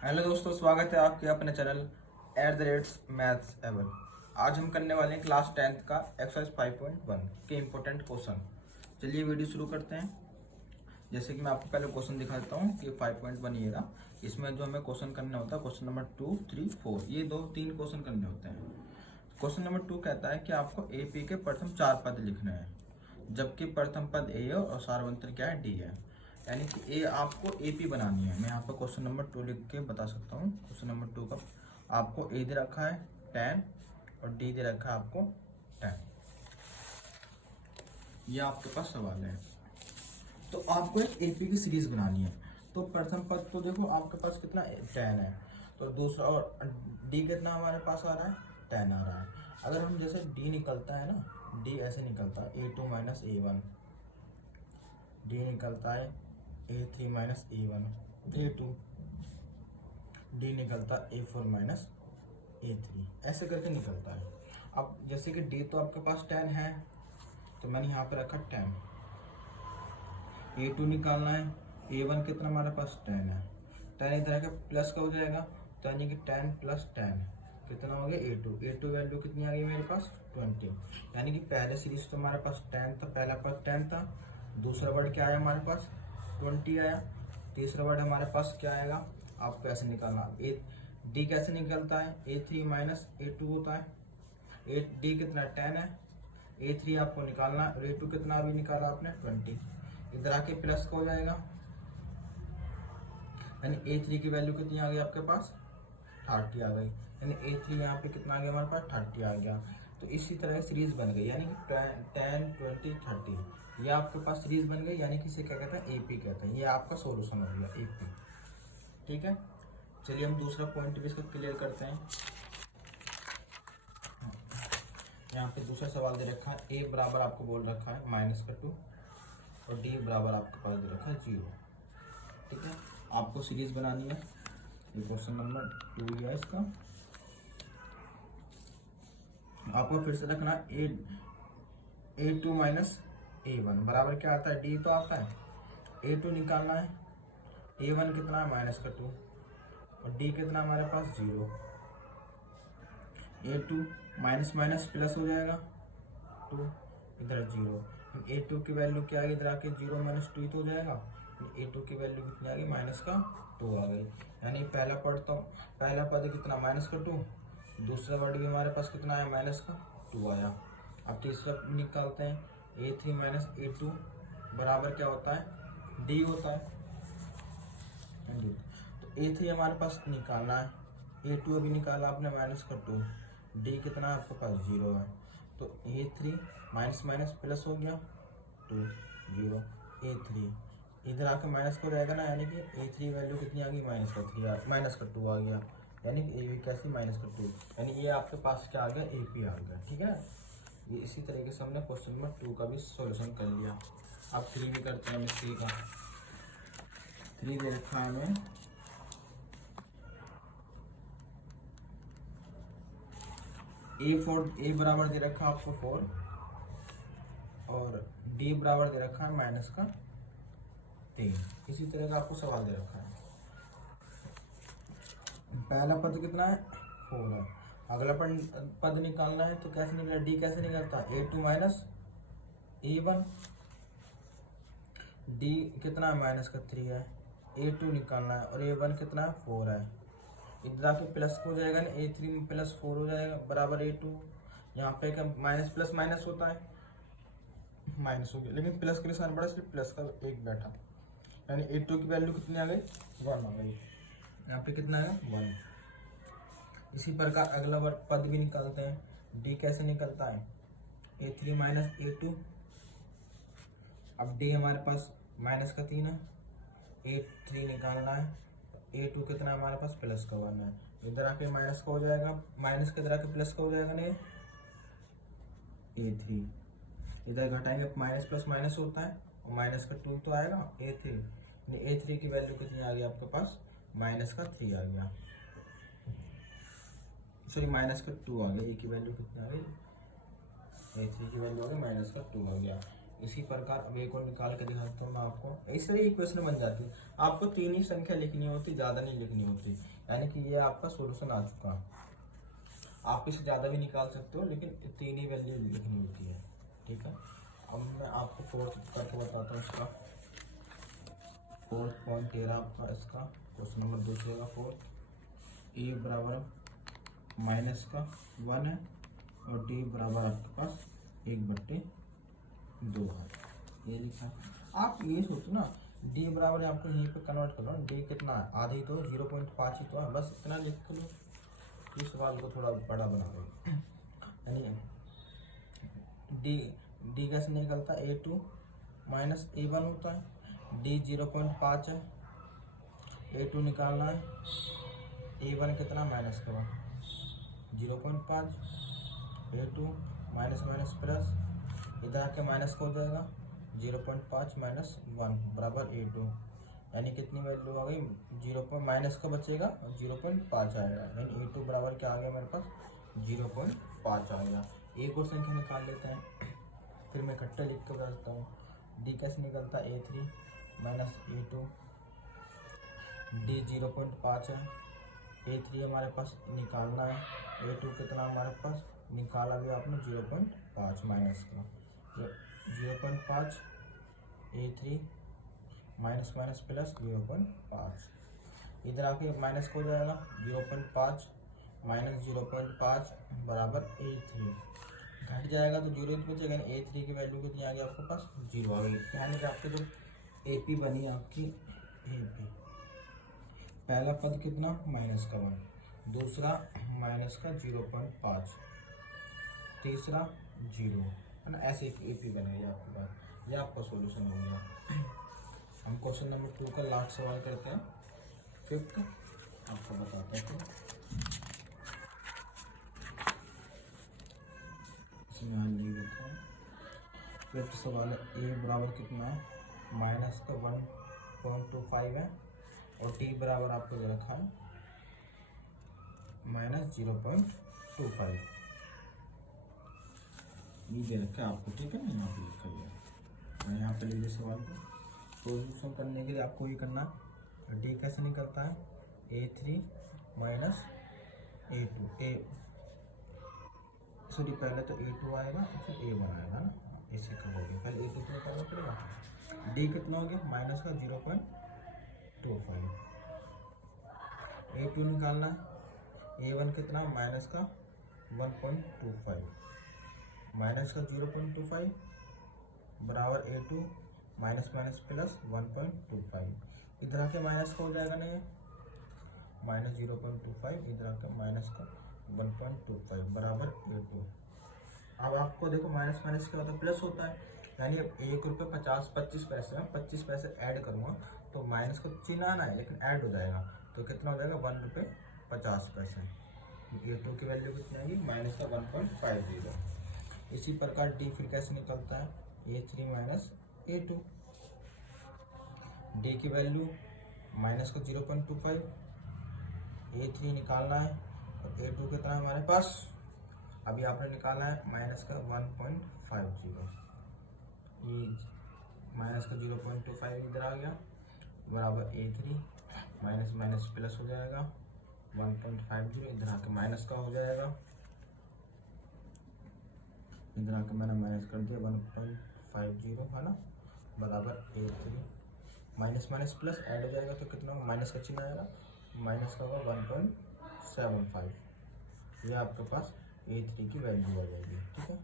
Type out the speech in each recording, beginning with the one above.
Hello दोस्तों, स्वागत है आपके अपने चैनल @मैथ्स एवर। आज हम करने वाले हैं क्लास 10th का एक्सरसाइज 5.1 के इम्पोर्टेंट क्वेश्चन। चलिए वीडियो शुरू करते हैं। जैसे कि मैं आपको पहले क्वेश्चन दिखा देता हूँ कि 5.1 ये रहा। इसमें जो हमें क्वेश्चन करना होता है, क्वेश्चन नंबर 2, 3, 4, ये 2-3 क्वेश्चन करने होते हैं। क्वेश्चन नंबर 2 कहता है कि आपको एपी के प्रथम 4 पद लिखने हैं, जबकि प्रथम पद ए है और सार्वंतर क्या है, डी है। यानी कि ए आपको एपी बनानी है। मैं यहाँ पर क्वेश्चन नंबर 2 लिख के बता सकता हूँ। क्वेश्चन नंबर 2 का आपको ए दे रखा है 10 और डी दे रखा है आपको 10। ये आपके पास सवाल है। तो आपको एक एपी की सीरीज बनानी है। तो प्रथम पद तो देखो आपके पास कितना 10 है, तो दूसरा और डी कितना हमारे पास आ रहा है, 10 आ रहा है। अगर हम जैसे डी निकलता है ना, डी ऐसे निकलता है A2 माइनस A1, डी निकलता है A3 minus A1, A2, D निकलता है A4 माइनस A3, ऐसे करके निकलता है। अब जैसे कि डी तो आपके पास 10 है, तो मैंने यहाँ पे रखा 10। A2 निकालना है, A1 कितना हमारे पास 10 है, 10 इधर आके प्लस का हो जाएगा, तो यानी कि 10 प्लस 10 कितना हो गया A2 वैल्यू कितनी आ गई मेरे पास 20। यानी कि पहले सीरीज तो हमारे पास 10 था, पहला पद 10 था, दूसरा वर्ड क्या आया हमारे पास 20 आया, तीसरा वर्ड हमारे पास क्या आएगा, आपको ऐसे निकालना। डी कैसे निकलता है, A3 माइनस A2 होता है। डी कितना 10 है, A3 आपको निकालना है और A2 कितना अभी निकाला आपने 20, इधर आके प्लस का हो जाएगा, यानी A3 की वैल्यू कितनी आ गई आपके पास 30 आ गई। यानी A3 यहाँ पे कितना आ गया हमारे पास 30 आ गया। तो इसी तरह सीरीज बन गई, यानी कि 10, 20, 30 ये आपके पास सीरीज बन गई। यानी कि इसे क्या कहते हैं, एपी कहते हैं। ये आपका सोल्यूशन हो गया एपी। ठीक है, चलिए हम दूसरा पॉइंट भी इसका क्लियर करते हैं। यहाँ पे दूसरा सवाल दे रखा है, ए बराबर आपको बोल रखा है -2 और डी बराबर आपके पास दे रखा है 0। ठीक है, आपको सीरीज बनानी है। ये क्वेश्चन नंबर 2 है इसका। आपको फिर से रखना A2 माइनस A1 बराबर क्या आता है, डी तो आता है। A2 निकालना है, A1 कितना है -2 और डी कितना हमारे पास 0। A2 माइनस माइनस प्लस हो जाएगा 2, इधर 0। A2 की वैल्यू क्या आ गई, इधर आके 0 माइनस 2 तो हो जाएगा। A2 की वैल्यू कितनी आ गई -2 आ गई। यानी पहला पद कितना -2, दूसरा वर्ड भी हमारे पास कितना आया -2 आया। अब तीसरा निकालते हैं, A3 माइनस A2 बराबर क्या होता है, डी होता है। तो A3 हमारे पास निकालना है, A2 अभी निकाला आपने -2, डी कितना आपके पास 0 है। तो A3 माइनस माइनस प्लस हो गया 2, 0, A3 इधर आके माइनस का हो जाएगा ना, यानी कि A3 वैल्यू कितनी आ गई -2 आ गया। यानी कि ए कैसी -2, यानी ये आपके पास क्या आ गया, AP आ गया। ठीक है, ये इसी तरीके से हमने क्वेश्चन नंबर 2 का भी सॉल्यूशन कर लिया। अब 3 भी करते हैं। 3 का 3 दे रखा है हमें, ए बराबर दे रखा है आपको 4 और डी बराबर दे रखा है -3। इसी तरह का आपको सवाल दे रखा है। पहला पद कितना है 4 है, अगला पद निकालना है, तो कैसे निकला, डी कैसे निकलता है, A2 माइनस A1, डी कितना है -3 है, A2 निकालना है और A1 कितना है 4 है। इधर आके प्लस हो जाएगा ना, A3 में +4 हो जाएगा बराबर A2। यहाँ पे क्या माइनस प्लस माइनस होता है, माइनस हो गया, लेकिन प्लस के निशान बड़ा इसलिए प्लस का एक बैठा। यानी A2 की वैल्यू कितनी आ गई 1 आ गई। यहाँ पे कितना है 1। इसी प्रकार अगला पद भी निकालते हैं। डी कैसे निकलता है, A3 माइनस A2। अब डी हमारे पास -3 है, A3 निकालना है, A2 कितना हमारे पास +1 है। इधर आके माइनस का हो जाएगा, माइनस के इधर आके प्लस का हो जाएगा नहीं, A3 इधर घटाएंगे, माइनस प्लस माइनस होता है और -2 तो आएगा A3। A3 की वैल्यू कितनी आ गई आपके पास -3 आ गया, सॉरी -2 आ गया। ए की वैल्यू कितनी आ गई, A3 की वैल्यू आ गई -2 आ गया। इसी प्रकार अब एक और निकाल के दिखाता हूँ मैं आपको। ऐसे ही इक्वेशन बन जाती है। आपको 3 ही संख्या लिखनी होती, ज़्यादा नहीं लिखनी होती। यानी कि ये आपका सोल्यूशन आ चुका। आप इससे ज़्यादा भी निकाल सकते हो, लेकिन 3 ही वैल्यू लिखनी होती है। ठीक है, अब मैं आपको फोर्थ करके बताता हूँ। इसका फोर्थ पॉइंट दे रहा आपका, इसका क्वेश्चन नंबर 2 से फोर्थ। ए बराबर माइनस का 1 है और डी बराबर आपके पास 1/2 है। ये लिखा है। आप ये सोचो ना, डी बराबर आपको यहीं पे कन्वर्ट कर लो। डी कितना है, आधी तो 0.5 ही तो है, बस इतना लिख लो। इस सवाल को थोड़ा बड़ा बना दो। यानी डी डी कैसे निकलता है, A2 माइनस A1 होता है। डी 0.5 है, A2 निकालना है। A1 कितना, माइनस का 0.5। A2 माइनस माइनस प्लस, इधर आके माइनस का हो जाएगा। 0.5 माइनस 1 बराबर A2। यानी कितनी वैल्यू आ गई, 0 माइनस का बचेगा और 0.5 आएगा। यानी A2 बराबर क्या आ गया मेरे पास, 0.5 आ गया। एक और संख्या निकाल लेते हैं, फिर मैं इकट्ठे लिख कर करता हूँ। डी कैसे निकलता है, A3 माइनस A2। डी 0.5 है, A3 हमारे पास निकालना है। A2 कितना हमारे पास निकाला गया आपने, 0.5 माइनस का 0.5। A3 माइनस माइनस प्लस 0.5, इधर आके माइनस हो जाएगा। 0.5 माइनस 0.5 बराबर A3। घट जाएगा तो 0 ही बचेगा। A3 की वैल्यू कितनी आ गई आपके पास, 0 आ गई। यानी कि आपकी जो AP बनी आपकी AP, पहला पद कितना, माइनस का 1, दूसरा माइनस का 0.5, तीसरा 0, है ना। ऐसे AP बन गई आपके पास। ये आपका सॉल्यूशन हो गया। हम क्वेश्चन नंबर 2 का लास्ट सवाल करते हैं, फिफ्थ आपको बताते हैं। इसमें हाल नहीं होता है। फिफ्थ सवाल है, ए बराबर कितना है, माइनस का 1.25 है और टी बराबर आपको दे रखा है माइनस 0.25। ये दे रखा है आपको, ठीक है ना। यहाँ पे लिखा गया है, यहाँ पे लीजिए सवाल को। सोल्यूशन करने के लिए आपको ये करना है। डी कैसे निकलता है, A3 माइनस A2। सॉरी, पहले तो A2 आएगा फिर A1 आएगा ना, इसे कहोगे। पहले A2 को निकालना पड़ेगा। डी कितना हो गया, माइनस का 0.25। A2 निकालना है। A1 कितना, माइनस का 1.25 माइनस का 0.25 बराबर A2 माइनस माइनस प्लस 1.25। इधर आके माइनस का हो जाएगा नहीं, माइनस 0.25, इधर आके माइनस का 1.25 बराबर A2। अब आपको देखो माइनस माइनस क्या होता है, प्लस होता है। यानी ₹1.25 पैसे में 25 पैसे ऐड करूँगा तो माइनस का चिन्ह आना है, लेकिन ऐड हो जाएगा तो कितना हो जाएगा, ₹1.50। A2 की वैल्यू कितनी आएगी, माइनस का 1.50। इसी प्रकार डी फिर कैसे निकलता है, A3 माइनस A2। डी की वैल्यू माइनस का 0.25, A3 निकालना है और A2 कितना है हमारे पास, अभी आपने निकाला है माइनस का 1.50। ये माइनस का 0.25 इधर आ गया बराबर A3 माइनस माइनस प्लस हो जाएगा 1.50, इधर आके माइनस का हो जाएगा। इधर आके मैंने माइनस कर दिया 1.50, है ना, बराबर A3 minus minus plus add हो जाएगा तो कितना होगा, माइनस का चिन्ह आएगा, माइनस का होगा 1.75। ये आपके पास A3 की वैल्यू आ जाएगी, ठीक है।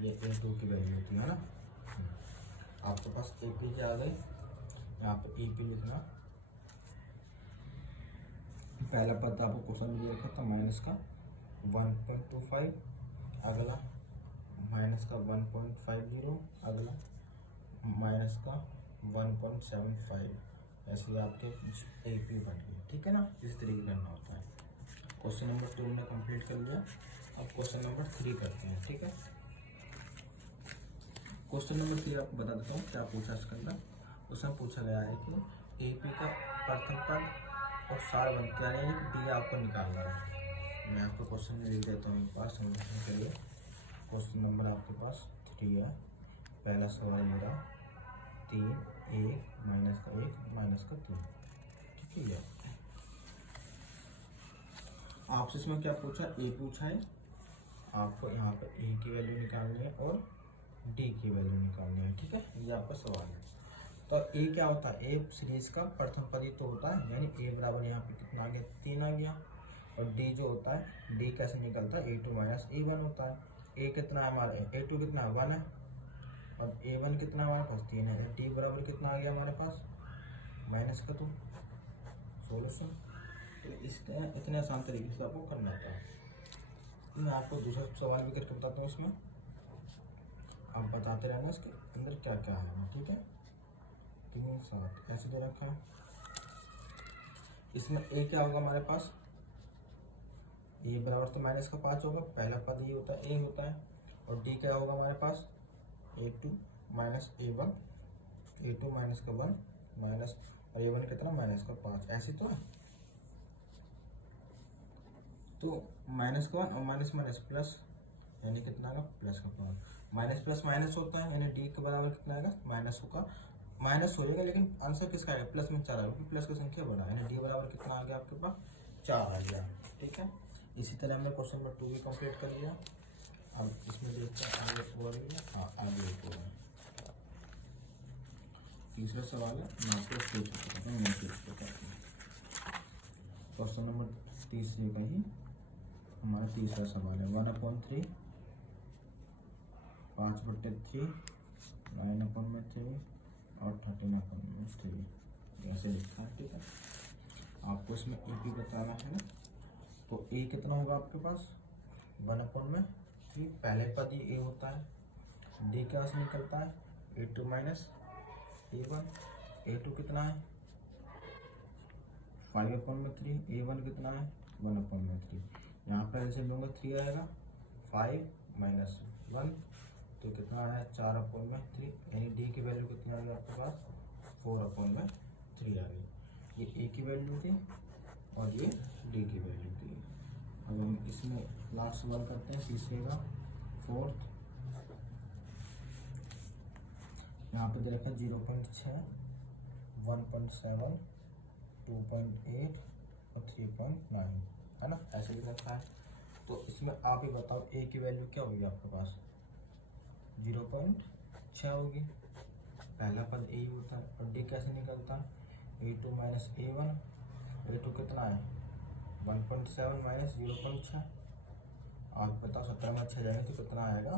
ये A2 की वैल्यू होती है ना। आपके पास AP आ गई, यहाँ पे AP लिखना। पहला पद आपको क्वेश्चन में दे रखा था माइनस का 1.25, अगला माइनस का 1.50, अगला माइनस का 1.75। ऐसे आपके AP बन गई, ठीक है ना। इस तरीके करना होता है। क्वेश्चन नंबर 2 हमने कंप्लीट कर लिया। अब क्वेश्चन नंबर 3 करते हैं, ठीक है। क्वेश्चन नंबर 3 आपको बता देता हूँ क्या पूछा इसके अंदर। उसमें पूछा गया है कि AP का प्रथम पद और सार बनते हैं, यानी डी आपको निकालना है। मैं आपको क्वेश्चन में लिख देता हूँ पास समझने के लिए। क्वेश्चन नंबर आपके पास 3 है, पहला सवाल मेरा 3 1 माइनस का 1 माइनस का 3, ठीक है। आपसे इसमें क्या पूछा, ए पूछा है, आपको यहाँ पर ए की वैल्यू निकालनी है और डी की वैल्यू निकालनी है, ठीक है। ये आपका सवाल है। तो ए क्या होता है, ए सीरीज का प्रथम पद ही तो होता है, यानी ए बराबर यहाँ पे कितना आ गया 3 आ गया। और डी जो होता है, डी कैसे निकलता है, a2 माइनस a1 होता है। ए कितना है हमारा, a2 कितना है 1 है, और a1 कितना हमारे पास 3 है। डी बराबर कितना आ गया हमारे पास माइनस का 2। सोल्यूशन इसके इतने आसान तरीके से आपको करना होता है। मैं आपको दूसरा सवाल भी करके बताता हूँ इसमें, आप बताते रहना इसके अंदर क्या क्या है, ठीक है। 3 7 ऐसे दे रखा है। इसमें ए क्या होगा हमारे पास, ए बराबर तो माइनस का 5 होगा, पहला पद ये होता है ए होता है। और डी क्या होगा हमारे पास a2 minus a1, a2 minus का 1 माइनस, और a1 कितना माइनस का 5, ऐसे तो है। तो माइनस का 1 और माइनस माइनस प्लस, यानी कितना आएगा प्लस का 5। माइनस प्लस माइनस होता है, यानी डी के बराबर कितना आएगा माइनस होगा, माइनस हो जाएगा, लेकिन आंसर किसका आएगा प्लस में 4 आएगा, क्योंकि प्लस की संख्या बड़ा है, यानी डी बराबर कितना आ गया आपके पास 4 आ गया, ठीक है। इसी तरह हमने क्वेश्चन नंबर 2 भी कंप्लीट कर लिया। अब इसमें देखते हैं आगे और भी, हाँ आगे एक और है। तीसरा सवाल है, मैं आपको स्टेज बताता हूँ, क्वेश्चन नंबर तीसरे का ही हमारा तीसरा सवाल है। 1/3 5/3 9/3 और 13/3 ऐसे लिखा है, ठीक है। आपको इसमें ए भी बताना है ना, तो ए कितना होगा आपके पास 1/3, पहले पद ही ए होता है। डी क्या से निकलता है a2 माइनस a1, a2 कितना है 5/3, a1 कितना है 1/3। यहाँ पर ऐसे लूँगा 3 आएगा, 5 माइनस 1 तो कितना आया 4/3, यानी डी की वैल्यू कितनी आ गई आपके पास 4/3 आ गई। ये ए की वैल्यू थी और ये डी की वैल्यू थी। अब हम इसमें लास्ट सवाल करते हैं तीसरे का, फोर्थ। यहाँ पे दे रखा है 0.6 1.7 2.8 और 3.9 है ना, ऐसे भी रखा है। तो इसमें आप ही बताओ ए की वैल्यू क्या होगी आपके पास 0.6 होगी, पहला पद ए होता है। और डी कैसे निकलता है a2 माइनस a1, a2 कितना है 1.7 माइनस 0.6। आप बताओ 17 में 6 जाएंगे तो कितना आएगा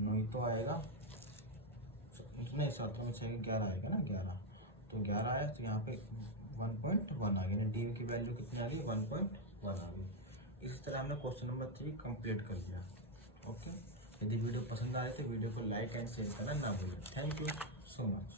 9 तो आएगा, नहीं 17 में 6 11 आएगा ना, 11 तो 11 आया, तो यहाँ पे 1.1 आ गया, डी की वैल्यू कितनी आ गई 1.1 आ गई। इसी तरह हमने क्वेश्चन नंबर 3 कंप्लीट कर दिया। ओके, यदि वीडियो पसंद आए तो वीडियो को लाइक एंड शेयर करना ना भूलें। Thank you so much.